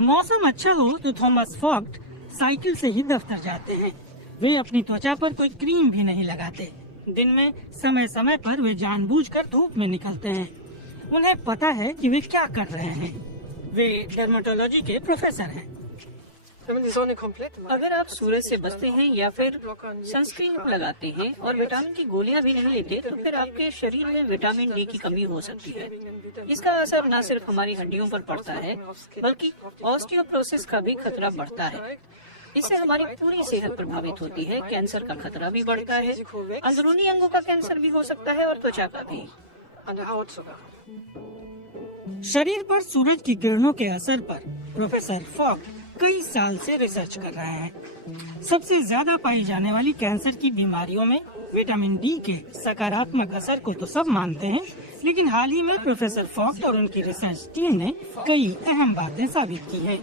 मौसम अच्छा हो तो थॉमस फॉक्ट साइकिल से ही दफ्तर जाते हैं। वे अपनी त्वचा पर कोई क्रीम भी नहीं लगाते। दिन में समय समय पर वे जानबूझकर धूप में निकलते हैं। उन्हें पता है कि वे क्या कर रहे हैं। वे डर्मेटोलॉजी के प्रोफेसर हैं। अगर आप सूरज से बचते हैं या फिर सनस्क्रीन लगाते हैं और विटामिन की गोलियां भी नहीं लेते, तो फिर आपके शरीर में विटामिन डी की कमी हो सकती है। इसका असर न सिर्फ हमारी हड्डियों पर पड़ता है, बल्कि ऑस्टियोपोरोसिस का भी खतरा बढ़ता है। इससे हमारी पूरी सेहत प्रभावित होती है। कैंसर का खतरा भी बढ़ता है। अंदरूनी अंगों का कैंसर भी हो सकता है और त्वचा का भी। शरीर पर सूरज की किरणों के असर पर प्रोफेसर फॉक्ट कई साल से रिसर्च कर रहे हैं। सबसे ज्यादा पाई जाने वाली कैंसर की बीमारियों में विटामिन डी के सकारात्मक असर को तो सब मानते हैं, लेकिन हाल ही में प्रोफेसर फॉक्ट और उनकी रिसर्च टीम ने कई अहम बातें साबित की हैं।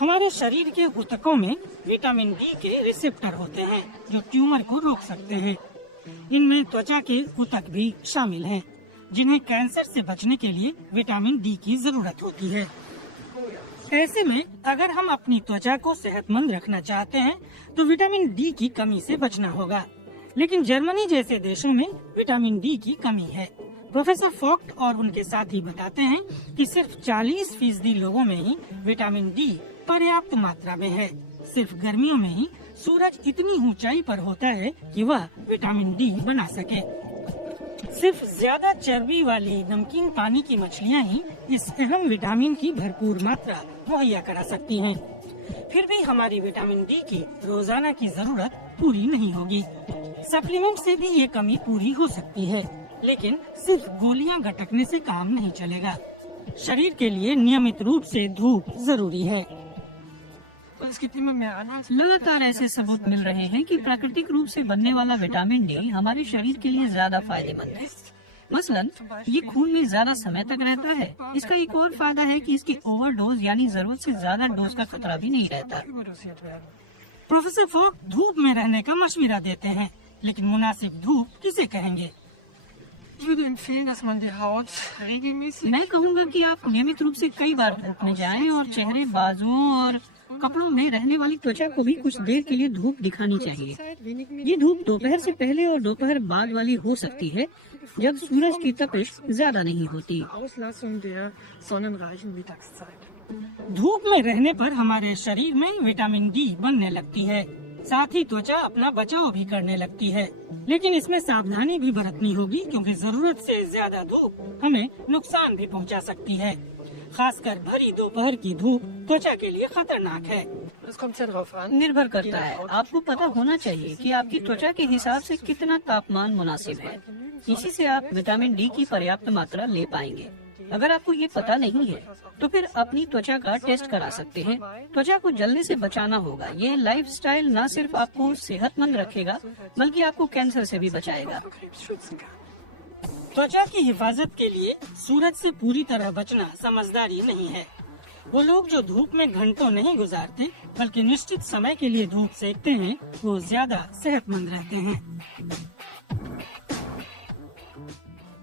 हमारे शरीर के ऊतकों में विटामिन डी के रिसेप्टर होते हैं जो ट्यूमर को रोक सकते हैं। इनमें त्वचा के ऊतक भी शामिल हैं, जिन्हें कैंसर से बचने के लिए विटामिन डी की जरूरत होती है। ऐसे में अगर हम अपनी त्वचा को सेहतमंद रखना चाहते हैं तो विटामिन डी की कमी से बचना होगा। लेकिन जर्मनी जैसे देशों में विटामिन डी की कमी है। प्रोफेसर फॉक्ट और उनके साथी बताते हैं कि सिर्फ 40% लोगों में ही विटामिन डी पर्याप्त मात्रा में है। सिर्फ गर्मियों में ही सूरज इतनी ऊंचाई पर होता है कि वह विटामिन डी बना सके। सिर्फ ज्यादा चर्बी वाली नमकीन पानी की मछलियाँ ही इस अहम विटामिन की भरपूर मात्रा मुहैया करा सकती हैं। फिर भी हमारी विटामिन डी की रोजाना की जरूरत पूरी नहीं होगी। सप्लीमेंट से भी ये कमी पूरी हो सकती है, लेकिन सिर्फ गोलियां गटकने से काम नहीं चलेगा। शरीर के लिए नियमित रूप से धूप जरूरी है। लगातार ऐसे सबूत मिल रहे हैं कि प्राकृतिक रूप से बनने वाला विटामिन डी हमारे शरीर के लिए ज्यादा फायदेमंद है। मसलन ये खून में ज्यादा समय तक रहता है। इसका एक और फायदा है कि इसकी ओवरडोज यानी जरूरत से ज्यादा डोज का खतरा भी नहीं रहता। प्रोफेसर फॉक्ट धूप में रहने का मशवरा देते हैं, लेकिन मुनासिब धूप किसे कहेंगे? मैं कहूँगा कि आप नियमित रूप से कई बार धूप में जाएं और चेहरे, बाजुओं और कपड़ों में रहने वाली त्वचा को भी कुछ देर के लिए धूप दिखानी चाहिए। ये धूप दोपहर से पहले और दोपहर बाद वाली हो सकती है, जब सूरज की तपिश ज्यादा नहीं होती। धूप में रहने पर हमारे शरीर में विटामिन डी बनने लगती है, साथ ही त्वचा अपना बचाव भी करने लगती है। लेकिन इसमें सावधानी भी बरतनी होगी, क्योंकि जरूरत से ज्यादा धूप हमें नुकसान भी पहुंचा सकती है। खासकर भरी दोपहर की धूप त्वचा के लिए खतरनाक है। निर्भर करता है। आपको पता होना चाहिए कि आपकी त्वचा के हिसाब से कितना तापमान मुनासिब है। इसी से आप विटामिन डी की पर्याप्त मात्रा ले पाएंगे। अगर आपको ये पता नहीं है तो फिर अपनी त्वचा का टेस्ट करा सकते हैं। त्वचा को जलने से बचाना होगा। ये लाइफस्टाइल न सिर्फ आपको सेहतमंद रखेगा, बल्कि आपको कैंसर से भी बचाएगा। त्वचा की हिफाजत के लिए सूरज से पूरी तरह बचना समझदारी नहीं है। वो लोग जो धूप में घंटों नहीं गुजारते, बल्कि निश्चित समय के लिए धूप सेकते हैं, वो ज्यादा सेहतमंद रहते हैं।